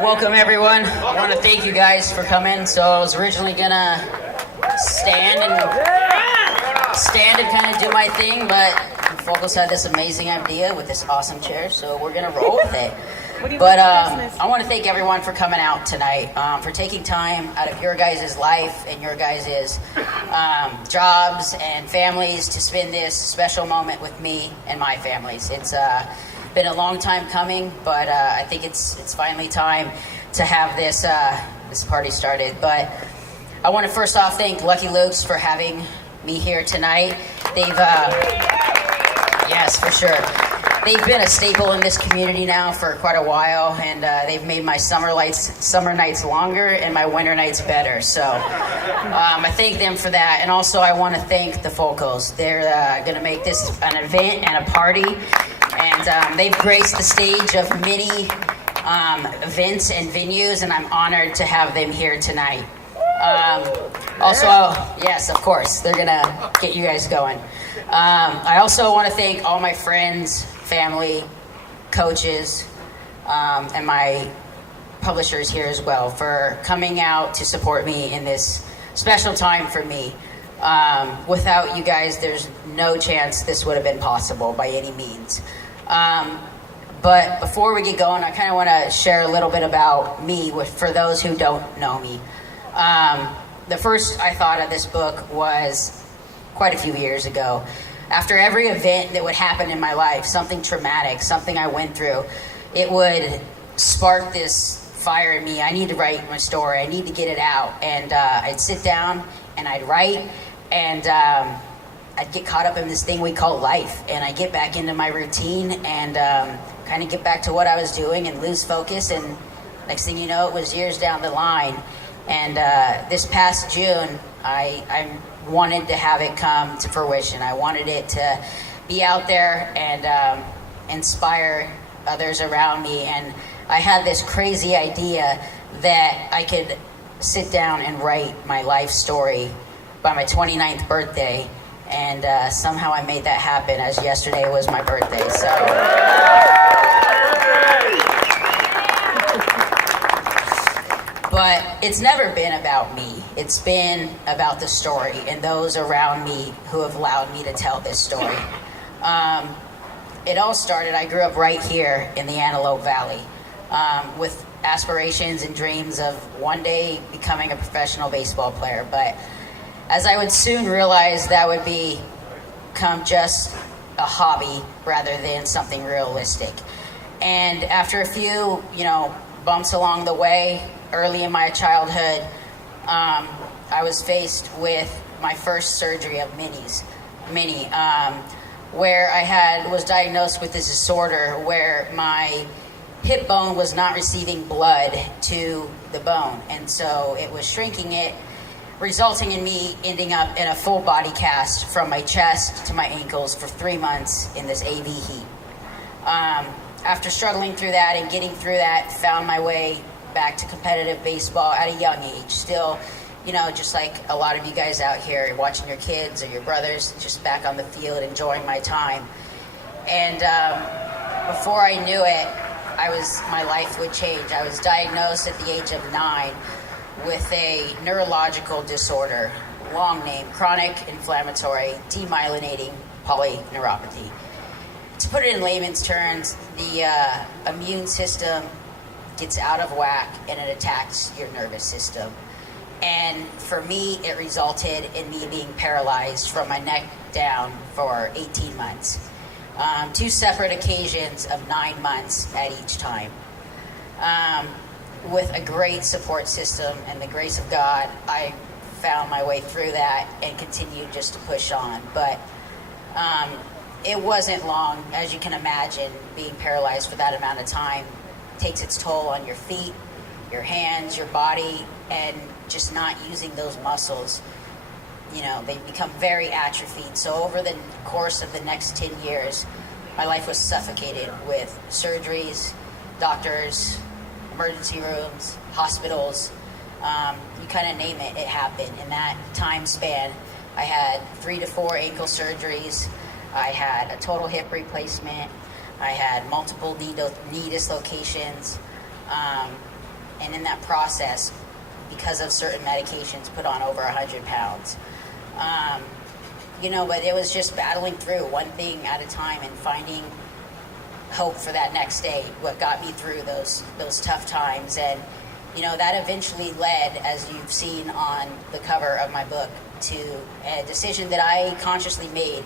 Welcome everyone. I want to thank you guys for coming. So I was originally gonna stand and kind of do my thing, but Focus had this amazing idea with this awesome chair, so we're gonna roll with it. But I want to thank everyone for coming out tonight, for taking time out of your guys' life and your guys' jobs and families to spend this special moment with me and my families. It's been a long time coming, but I think it's finally time to have this party started. But I want to first off thank Lucky Luke's for having me here tonight. They've yes, for sure. They've been a staple in this community now for quite a while, and they've made my summer nights longer and my winter nights better. So I thank them for that. And also I want to thank the Folcos. They're going to make this an event and a party, and they've graced the stage of many events and venues, and I'm honored to have them here tonight. Also, yes, of course, they're going to get you guys going. I also want to thank all my friends, family, coaches, and my publishers here as well for coming out to support me in this special time for me. Without you guys, there's no chance this would have been possible by any means. But before we get going, I kind of want to share a little bit about me for those who don't know me. The first I thought of this book was quite a few years ago. After every event that would happen in my life, something traumatic, something I went through, it would spark this fire in me. I need to write my story. I need to get it out. And I'd sit down and I'd write, and I'd get caught up in this thing we call life. And I'd get back into my routine and kind of get back to what I was doing and lose focus. And next thing you know, it was years down the line. And this past June, I wanted to have it come to fruition. I wanted it to be out there and inspire others around me. And I had this crazy idea that I could sit down and write my life story by my 29th birthday. And somehow I made that happen, as yesterday was my birthday. But it's never been about me. It's been about the story and those around me who have allowed me to tell this story. It all started, I grew up right here in the Antelope Valley with aspirations and dreams of one day becoming a professional baseball player. But as I would soon realize, that would become just a hobby rather than something realistic. And after a few, bumps along the way, early in my childhood, I was faced with my first surgery of many, where I was diagnosed with this disorder where my hip bone was not receiving blood to the bone, and so it was shrinking it, resulting in me ending up in a full body cast from my chest to my ankles for 3 months in this AV heat. After struggling through that and getting through that, found my way back to competitive baseball at a young age. Still, just like a lot of you guys out here, watching your kids or your brothers just back on the field, enjoying my time. And before I knew it, my life would change. I was diagnosed at the age of 9 with a neurological disorder, long name, chronic inflammatory demyelinating polyneuropathy. To put it in layman's terms, the immune system gets out of whack and it attacks your nervous system. And for me, it resulted in me being paralyzed from my neck down for 18 months. 2 separate occasions of 9 months at each time. With a great support system and the grace of God, I found my way through that and continued just to push on. But it wasn't long, as you can imagine. Being paralyzed for that amount of time takes its toll on your feet, your hands, your body, and just not using those muscles. They become very atrophied. So over the course of the next 10 years, my life was suffocated with surgeries, doctors, emergency rooms, hospitals. You kind of name it, it happened in that time span. I had 3 to 4 ankle surgeries. I had a total hip replacement. I had multiple knee dislocations. And in that process, because of certain medications, put on over 100 pounds. But it was just battling through one thing at a time and finding hope for that next day, what got me through those tough times. And that eventually led, as you've seen on the cover of my book, to a decision that I consciously made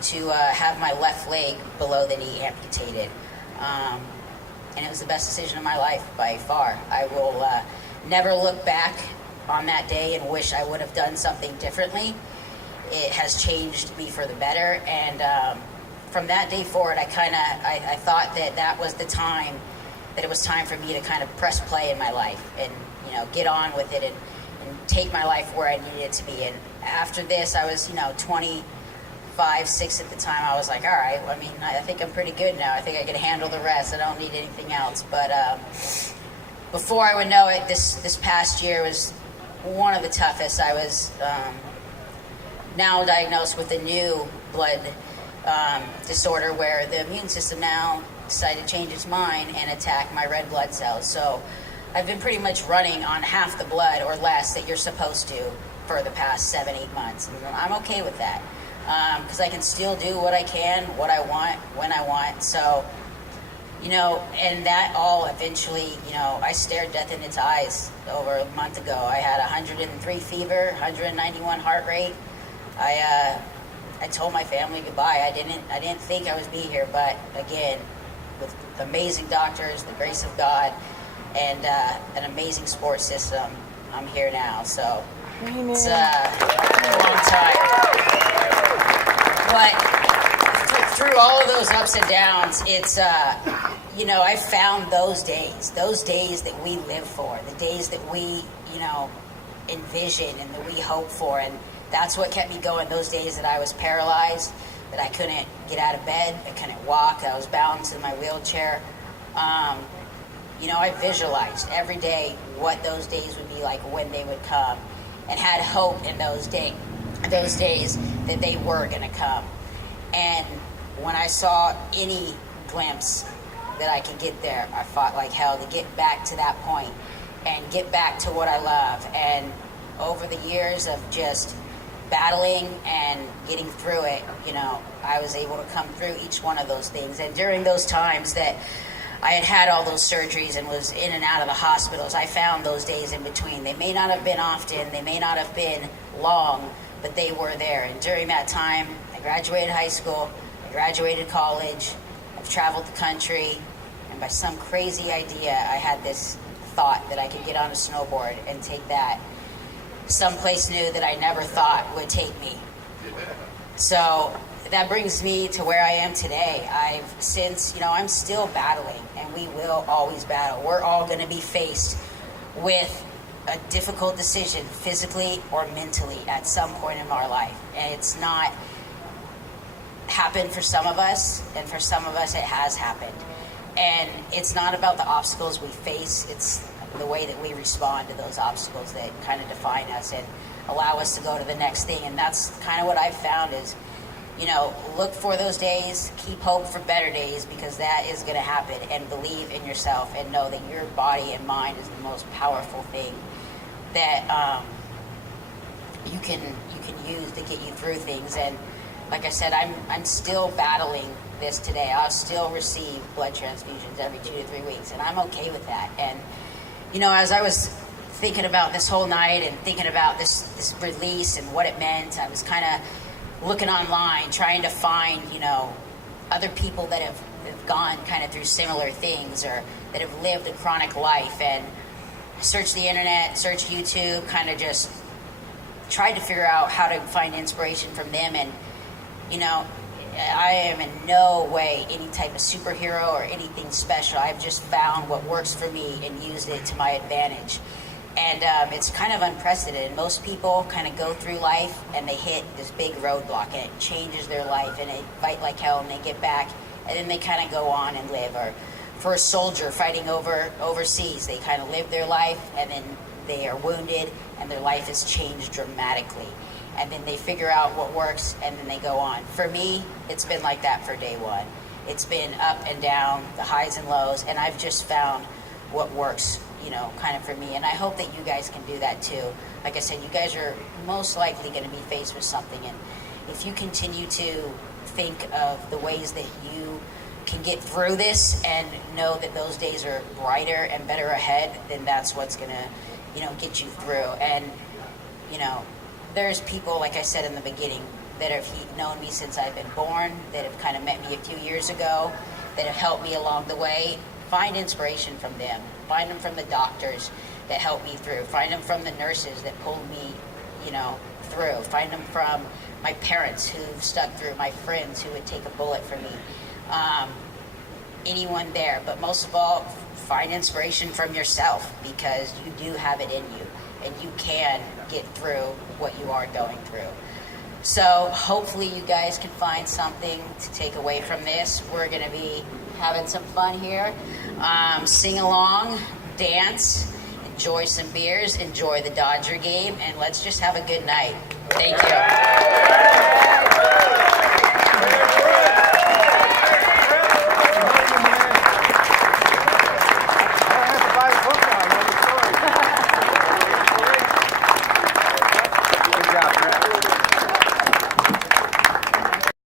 to have my left leg below the knee amputated. And it was the best decision of my life by far. I will never look back on that day and wish I would have done something differently. It has changed me for the better, and from that day forward, I thought that was the time, that it was time for me to kind of press play in my life and get on with it and take my life where I needed it to be. And after this, I was 25, 6 at the time. I was like, all right, I think I'm pretty good now. I think I can handle the rest. I don't need anything else. But before I would know it, this past year was one of the toughest. I was now diagnosed with a new blood disorder where the immune system now decided to change its mind and attack my red blood cells. So I've been pretty much running on half the blood or less that you're supposed to for the past 7-8 months. And I'm okay with that because I can still do what I can, what I want, when I want. So, and that all eventually, I stared death in its eyes over a month ago. I had 103 fever, 191 heart rate. I told my family goodbye. I didn't think I was be here, but again, with amazing doctors, the grace of God, and an amazing support system, I'm here now. So it's a long time. But through all of those ups and downs, it's I found those days that we live for, the days that we envision and that we hope for, and that's what kept me going. Those days that I was paralyzed, that I couldn't get out of bed, I couldn't walk, I was balanced in my wheelchair. I visualized every day what those days would be like when they would come, and had hope in those days that they were going to come. And when I saw any glimpse that I could get there, I fought like hell to get back to that point and get back to what I love. And over the years of just battling and getting through it, I was able to come through each one of those things. And during those times that I had all those surgeries and was in and out of the hospitals, I found those days in between. They may not have been often, they may not have been long, but they were there. And during that time, I graduated high school, I graduated college, I've traveled the country, and by some crazy idea, I had this thought that I could get on a snowboard and take that someplace new that I never thought would take me. So that brings me to where I am today. I'm still battling, and we will always battle. We're all going to be faced with a difficult decision, physically or mentally, at some point in our life. And it's not happened for some of us, and for some of us it has happened. And it's not about the obstacles we face, it's the way that we respond to those obstacles that kind of define us and allow us to go to the next thing. And that's kind of what I've found is, look for those days, keep hope for better days, because that is going to happen, and believe in yourself and know that your body and mind is the most powerful thing that you can use to get you through things. And like I said, I'm still battling this today. I'll still receive blood transfusions every 2 to 3 weeks, and I'm okay with that. And as I was thinking about this whole night and thinking about this release and what it meant, I was kind of looking online, trying to find, other people that have gone kind of through similar things or that have lived a chronic life. And I searched the internet, searched YouTube, kind of just tried to figure out how to find inspiration from them. And, I am in no way any type of superhero or anything special. I've just found what works for me and used it to my advantage. And it's kind of unprecedented. Most people kind of go through life and they hit this big roadblock and it changes their life and they fight like hell and they get back and then they kind of go on and live. Or for a soldier fighting overseas, they kind of live their life and then they are wounded and their life has changed dramatically. and then they figure out what works, and then they go on. For me, it's been like that for day one. It's been up and down, the highs and lows, and I've just found what works, kind of for me. And I hope that you guys can do that too. Like I said, you guys are most likely going to be faced with something, and if you continue to think of the ways that you can get through this and know that those days are brighter and better ahead, then that's what's going to, get you through. And, there's people, like I said in the beginning, that have known me since I've been born, that have kind of met me a few years ago, that have helped me along the way. Find inspiration from them. Find them from the doctors that helped me through. Find them from the nurses that pulled me, through. Find them from my parents who've stuck through, my friends who would take a bullet for me. Anyone there, but most of all, find inspiration from yourself, because you do have it in you and you can get through what you are going through. So hopefully you guys can find something to take away from this. We're going to be having some fun here. Sing along, dance, enjoy some beers, enjoy the Dodger game, and let's just have a good night. Thank you.